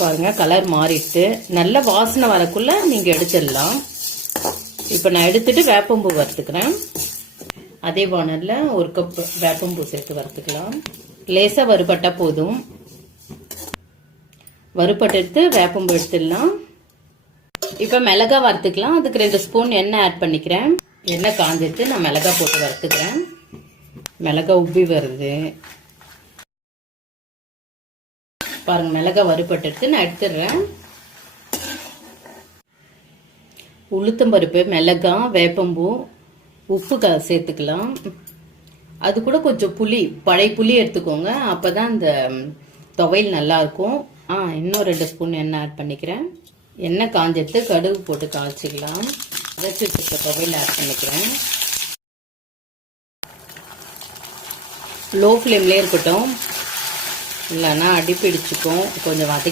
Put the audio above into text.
பாருங்கள் கலர் மாறிட்டு நல்ல வாசனை வரக்குள்ளே நீங்கள் எடுத்துடலாம். இப்போ நான் எடுத்துட்டு வேப்பம்பூ வறுத்துக்கிறேன். அதே வானலில் ஒரு கப் வேப்பம்பூ சேர்த்து வறுத்துக்கலாம். லேசாக வறுபட்டால் போதும். வறுபட்டு எடுத்து வேப்பம்பூ எடுத்துடலாம். இப்போ மிளகா வறுத்துக்கலாம். அதுக்கு ரெண்டு ஸ்பூன் எண்ணெய் ஆட் பண்ணிக்கிறேன். எண்ணெய் காஞ்சிட்டு நான் மிளகா போட்டு வறுத்துக்கிறேன். மிளகா உப்பி வருது. பாருங்க மிளகா வறுபட்டு நான் எடுத்துடுறேன். உளுத்தம்பருப்பு மிளகாய் வேப்பம்பூ உப்பு க சேர்த்துக்கலாம். அது கூட கொஞ்சம் புளி பழைய புளி எடுத்துக்கோங்க. அப்பதான் இந்த துவையல் நல்லாயிருக்கும் ஆ இன்னும் ரெண்டு ஸ்பூன் எண்ணெய் ஆட் பண்ணிக்கிறேன். எண்ணெய் காஞ்செடுத்து கடுகு போட்டு காய்ச்சிக்கலாம். அரைச்சி வச்சுருக்க துவையல் ஆட் பண்ணிக்கிறேன். லோ ஃப்ளேம்லேயே இருக்கட்டும். இல்லைன்னா அடிப்பிடிச்சிக்கும் கொஞ்சம் வதக்கி